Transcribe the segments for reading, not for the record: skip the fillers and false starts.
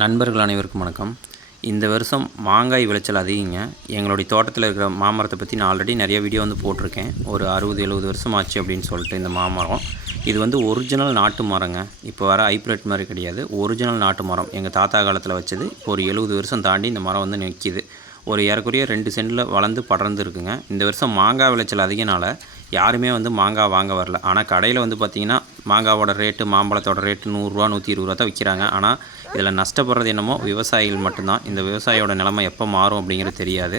நண்பர்கள் அனைவருக்கும் வணக்கம். இந்த வருஷம் மாங்காய் விளைச்சல் அதிகங்க. எங்களுடைய தோட்டத்தில் இருக்கிற மாமரத்தை பற்றி நான் ஆல்ரெடி நிறைய வீடியோ போட்டிருக்கேன். ஒரு 60-70 வருஷம் ஆச்சு அப்படின்னு சொல்லிட்டு இந்த மாமரம் இது ஒரிஜினல் நாட்டு மரங்க. இப்போ வர ஹைப்ரிட் மாதிரி கிடையாது, ஒரிஜினல் நாட்டு மரம். எங்கள் தாத்தா காலத்தில் வச்சது. இப்போ ஒரு 70 வருஷம் தாண்டி இந்த மரம் நிற்கிது. ஒரு ஏறக்குறைய 2 சென்டில் வளர்ந்து படர்ந்து இருக்குங்க. இந்த வருஷம் மாங்காய் விளைச்சல் அதிகனால யாருமே மாங்காய் வாங்க வரல. ஆனால் கடையில் பார்த்திங்கன்னா மாங்காவோட ரேட்டு, மாம்பழத்தோட ரேட்டு 100 ரூபா 120 ரூபா தான் விற்கிறாங்க. ஆனால் இதில் நஷ்டப்படுறது என்னமோ விவசாயிகள் மட்டும்தான். இந்த விவசாயியோட நிலைமை எப்போ மாறும் அப்படிங்கிறது தெரியாது.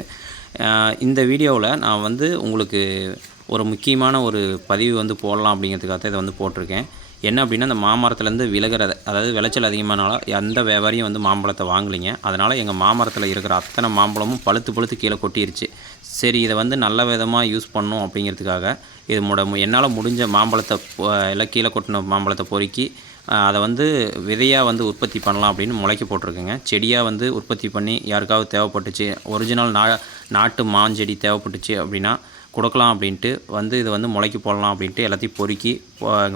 இந்த வீடியோவில் நான் உங்களுக்கு ஒரு முக்கியமான ஒரு பதிவு போடலாம் அப்படிங்கிறதுக்காக இதை போட்டிருக்கேன். என்ன அப்படின்னா, இந்த மாமரத்துலேருந்து விலகிறத, அதாவது விளைச்சல் அதிகமானாலும் எந்த வியாபாரியும் மாம்பழத்தை வாங்கலிங்க. அதனால் எங்கள் மாமரத்தில் இருக்கிற அத்தனை மாம்பழமும் பழுத்து கீழே கொட்டிருச்சு. சரி, இதை நல்ல விதமாக யூஸ் பண்ணணும் அப்படிங்கிறதுக்காக என்னால் முடிஞ்ச மாம்பழத்தை எல்லாம் கீழே கொட்டின மாம்பழத்தை பொறுக்கி அதை விதையாக உற்பத்தி பண்ணலாம் அப்படின்னு முளைக்க போட்டிருக்குங்க. செடியாக உற்பத்தி பண்ணி யாருக்காவது தேவைப்பட்டுச்சு, ஒரிஜினல் நாட்டு மாஞ்செடி தேவைப்பட்டுச்சு அப்படின்னா கொடுக்கலாம் அப்படின்ட்டு இது முளைக்கு போடலாம் அப்படின்ட்டு எல்லாத்தையும் பொறுக்கி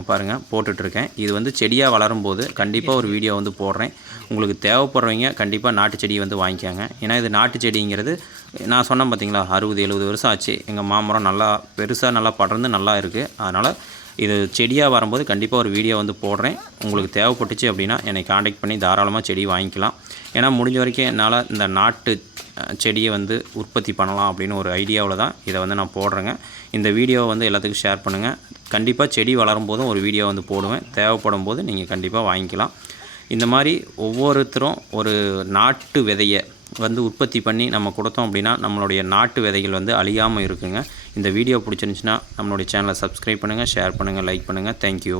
பாருங்கள் போட்டுட்ருக்கேன். இது செடியாக வளரும்போது கண்டிப்பாக ஒரு வீடியோ போடுறேன். உங்களுக்கு தேவைப்படுறவங்க கண்டிப்பாக நாட்டு செடியை வாங்கிக்காங்க. ஏன்னா இது நாட்டு செடிங்கிறது நான் சொன்னேன் பார்த்தீங்களா, 60-70 வருஷம் ஆச்சு. எங்கள் மாமரம் நல்லா பெருசாக நல்லா படர்ந்து நல்லா இருக்குது. அதனால் இது செடியாக வரும்போது கண்டிப்பாக ஒரு வீடியோ போடுறேன். உங்களுக்கு தேவைப்பட்டுச்சு அப்படின்னா என்னை காண்டாக்ட் பண்ணி தாராளமாக செடி வாங்கிக்கலாம். ஏன்னா முடிஞ்ச வரைக்கும் என்னால் இந்த நாட்டு செடியை உற்பத்தி பண்ணலாம் அப்படின்னு ஒரு ஐடியாவில் தான் இதை நான் போடுறேங்க. இந்த வீடியோவை எல்லாத்துக்கும் ஷேர் பண்ணுங்கள். கண்டிப்பாக செடி வளரும் போதும் ஒரு வீடியோ போடுவேன். தேவைப்படும் போது நீங்கள் கண்டிப்பாக வாங்கிக்கலாம். இந்த மாதிரி ஒவ்வொருத்தரும் ஒரு நாட்டு விதையை உற்பத்தி பண்ணி நம்ம கொடுத்தோம் அப்படின்னா நம்மளுடைய நாட்டு விதைகள் அழியாமல் இருக்குங்க. இந்த வீடியோ பிடிச்சிருந்துச்சுன்னா நம்மளுடைய சேனலை சப்ஸ்கிரைப் பண்ணுங்கள், ஷேர் பண்ணுங்கள், லைக் பண்ணுங்கள். தேங்க்யூ.